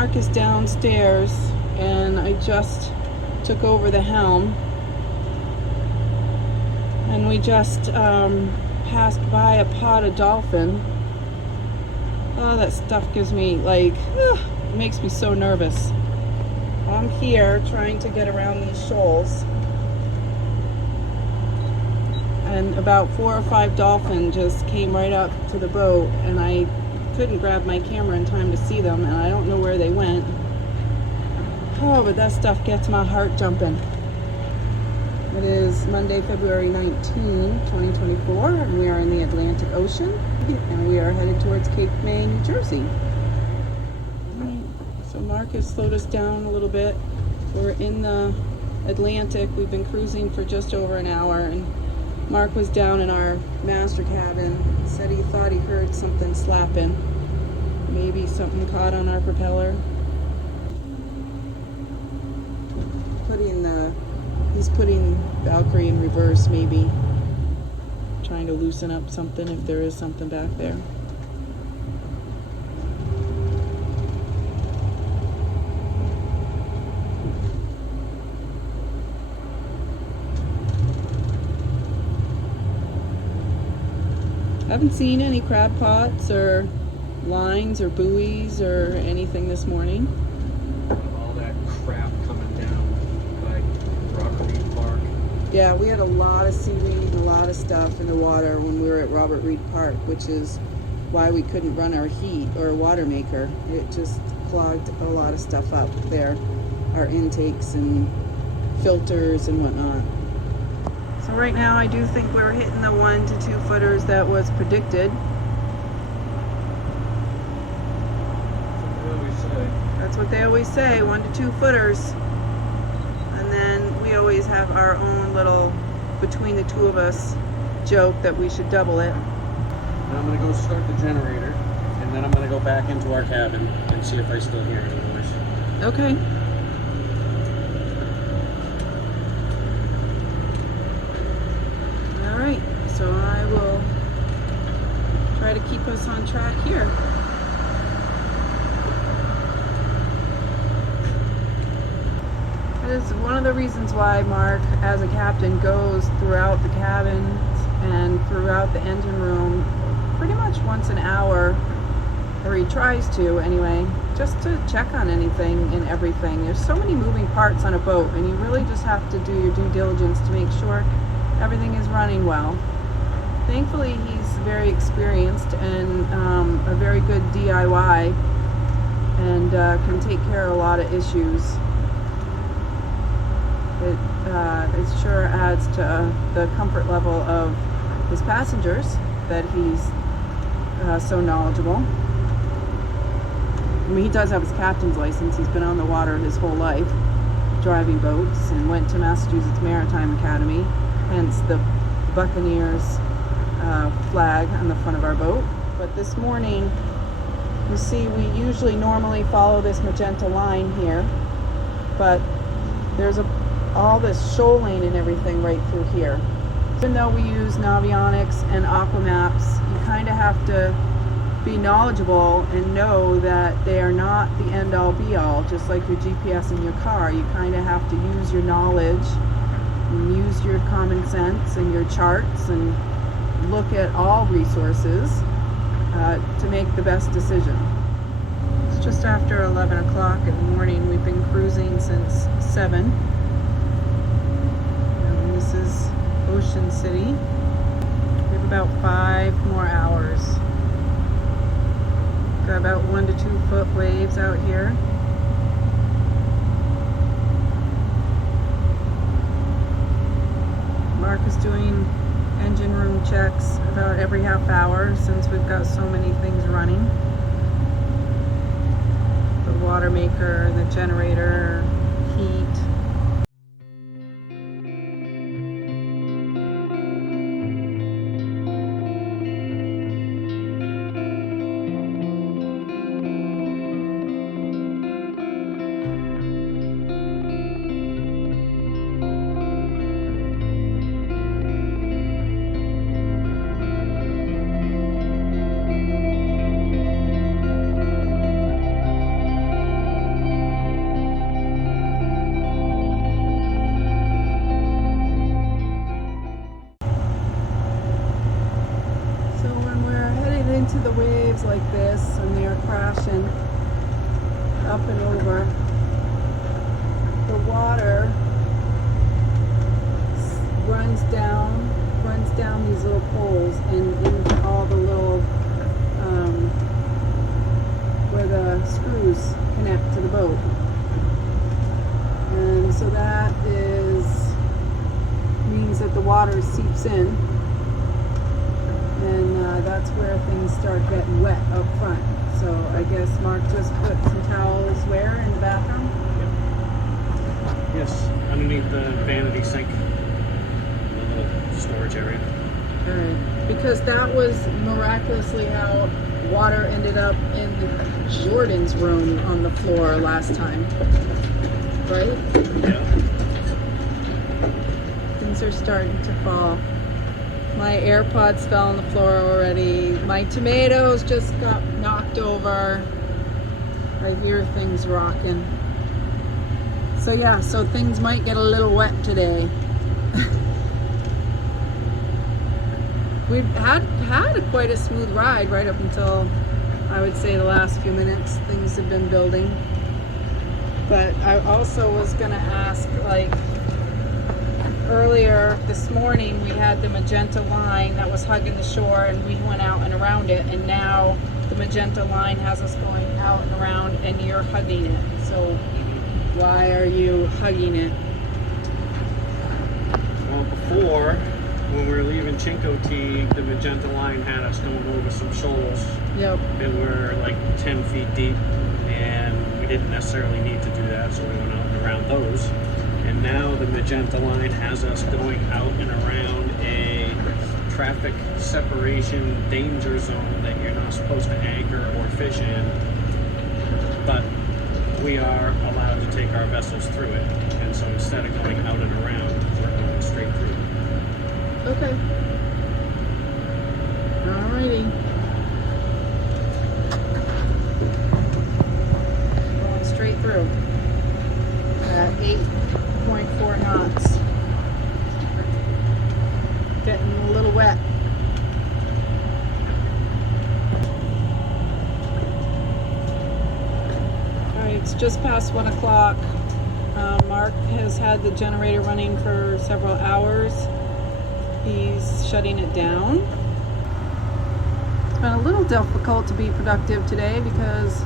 Mark is downstairs and I just took over the helm, and we just passed by a pod of dolphin. Oh, that stuff gives me like, it makes me so nervous. I'm here trying to get around these shoals, and about 4 or 5 dolphin just came right up to the boat, and I couldn't grab my camera in time to see them, and I don't know where they went. Oh, but that stuff gets my heart jumping. It is Monday, February 19, 2024, and we are in the Atlantic Ocean, and we are headed towards Cape May, New Jersey. So Mark has slowed us down a little bit. We're in the Atlantic. We've been cruising for just over an hour, and Mark was down in our master cabin, said he thought he heard something slapping. Maybe something caught on our propeller. He's putting Valkyrie in reverse, maybe. Trying to loosen up something if there is something back there. I haven't seen any crab pots or lines or buoys or anything this morning. All that crap coming down by Robert Reed Park. Yeah, we had a lot of seaweed and a lot of stuff in the water when we were at Robert Reed Park, which is why we couldn't run our heat or water maker. It just clogged a lot of stuff up there, our intakes and filters and whatnot. So right now I do think we're hitting the 1 to 2 footers that was predicted. That's what they always say, 1 to 2 footers. And then we always have our own little, between the two of us, joke that we should double it. And I'm going to go start the generator, and then I'm going to go back into our cabin and see if I still hear any noise. Okay. All right, so I will try to keep us on track here. That is one of the reasons why Mark, as a captain, goes throughout the cabins and throughout the engine room pretty much once an hour, or he tries to anyway, just to check on anything and everything. There's so many moving parts on a boat, and you really just have to do your due diligence to make sure everything is running well. Thankfully, he's very experienced and a very good DIY, and can take care of a lot of issues. It sure adds to the comfort level of his passengers that he's so knowledgeable. I mean, he does have his captain's license. He's been on the water his whole life, driving boats, and went to Massachusetts Maritime Academy, hence the Buccaneers flag on the front of our boat. But this morning, you see, we usually normally follow this magenta line here, but there's all this shoaling and everything right through here. Even though we use Navionics and Aquamaps, you kind of have to be knowledgeable and know that they are not the end-all be-all, just like your GPS in your car. You kind of have to use your knowledge and use your common sense and your charts and look at all resources to make the best decision. It's just after 11 o'clock in the morning. We've been cruising since 7. And this is Ocean City. We have about 5 more hours. Got about 1 to 2 foot waves out here. Mark is doing engine room checks about every half hour since we've got so many things running. The water maker, the generator, heat. and they're crashing up and over. The water runs down these little poles and into all the little where the screws connect to the boat. And so that means that the water seeps in, and that's where things start getting wet up front. So I guess Mark just put some towels where in the bathroom? Yep. Yes, underneath the vanity sink, the little storage area. All right, because that was miraculously how water ended up in Jordan's room on the floor last time, right? Yeah. Things are starting to fall. My AirPods fell on the floor already. My tomatoes just got knocked over. I hear things rocking. So yeah, so things might get a little wet today. We've had quite a smooth ride right up until, I would say, the last few minutes. Things have been building. But I also was gonna ask, like, earlier this morning we had the magenta line that was hugging the shore and we went out and around it, and now the magenta line has us going out and around and you're hugging it. So why are you hugging it? Well, before, when we were leaving Chincoteague, the magenta line had us going over some shoals. Yep. That were like 10 feet deep, and we didn't necessarily need to do that, so we went out and around those. And now the magenta line has us going out and around a traffic separation danger zone that you're not supposed to anchor or fish in, but we are allowed to take our vessels through it. And so instead of going out and around, we're going straight through. Okay. Alrighty. Going straight through at 8.4 knots. Getting a little wet. Alright, it's just past 1 o'clock. Mark has had the generator running for several hours. He's shutting it down. It's been a little difficult to be productive today because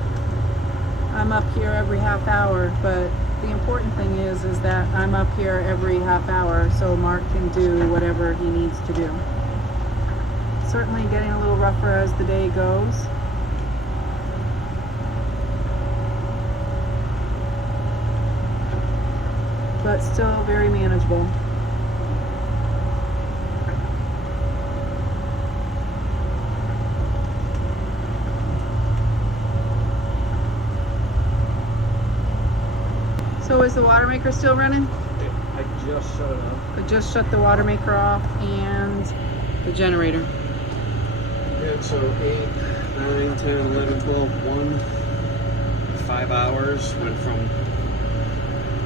I'm up here every half hour, but the important thing is that I'm up here every half hour so Mark can do whatever he needs to do. Certainly getting a little rougher as the day goes. But still very manageable. So is the water maker still running? I just shut it off. I just shut the water maker off and the generator. Yeah, so 8, 9, 10, 11, 12, 1, 5 hours. Went from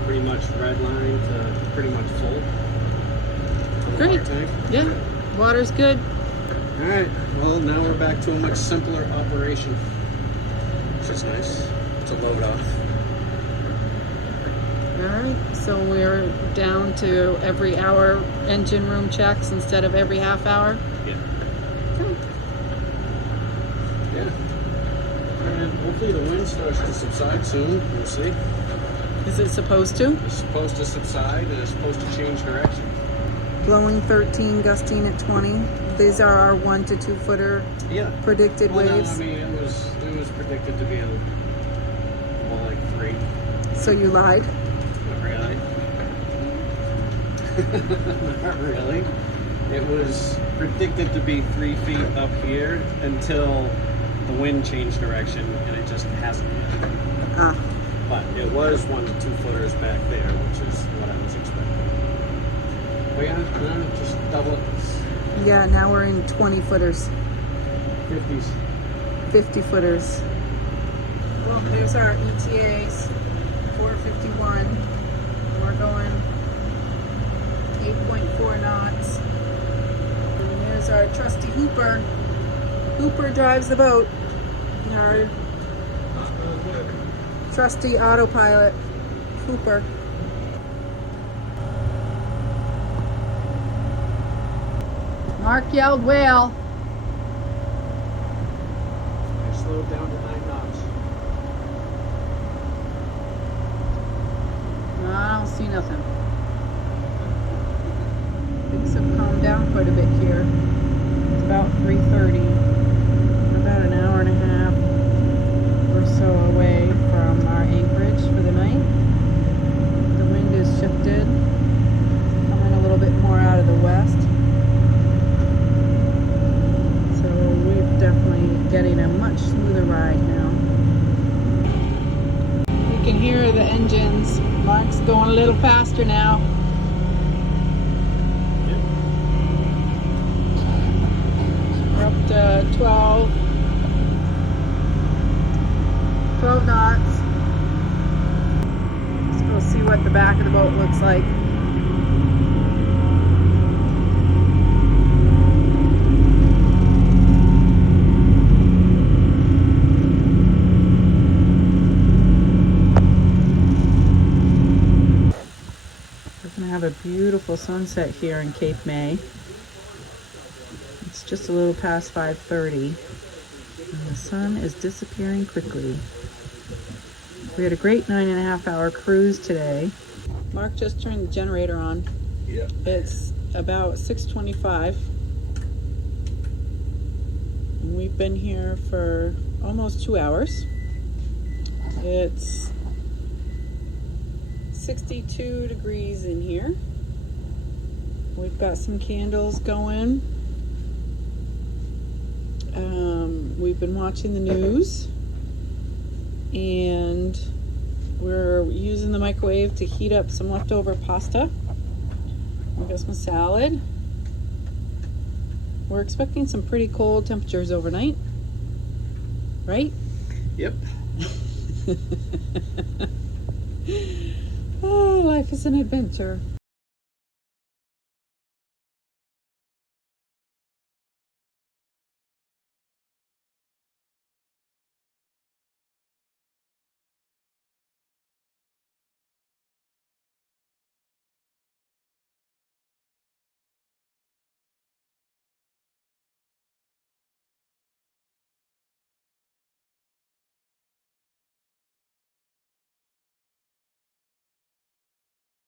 pretty much red line to pretty much full on the Great. water tank. Yeah, water's good. Alright, well now we're back to a much simpler operation, which is nice. It's a load off. Alright, so we're down to every hour engine room checks instead of every half hour? Yeah. Okay. Yeah. And hopefully the wind starts to subside soon. We'll see. Is it supposed to? It's supposed to subside and it's supposed to change direction. Blowing 13, gusting at 20. These are our 1 to 2 footer predicted waves. No, I mean it was predicted to be more like 3. So you lied? Not really. Not really. It was predicted to be 3 feet up here until the wind changed direction, and it just hasn't yet. Ah. But it was 1 to 2 footers back there, which is what I was expecting. But yeah, no, just double it. Yeah, now we're in 20 footers. 50s. 50 footers. Well, there's our ETAs. 451. We're going 8.4 knots. And there's our trusty Hooper. Hooper drives the boat. Our trusty autopilot, Cooper. Mark yelled whale. I slowed down to 9 knots. No, I don't see nothing. Things have calmed down quite a bit here. It's about 3:30. We're about an hour and a half or so away from our anchorage for the night. The wind is shifted, coming a little bit more out of the west. So we're definitely getting a much smoother ride now. You can hear the engines. Mark's going a little faster now. We're up to 12 knots. Let's go see what the back of the boat looks like. We're gonna have a beautiful sunset here in Cape May. It's just a little past 5:30 and the sun is disappearing quickly. We had a great 9.5 hour cruise today. Mark just turned the generator on. Yeah. It's about 6:25 and we've been here for almost 2 hours. It's 62 degrees in here. We've got some candles going. We've been watching the news and we're using the microwave to heat up some leftover pasta. We've got some salad. We're expecting some pretty cold temperatures overnight, right? Yep. Oh, life is an adventure.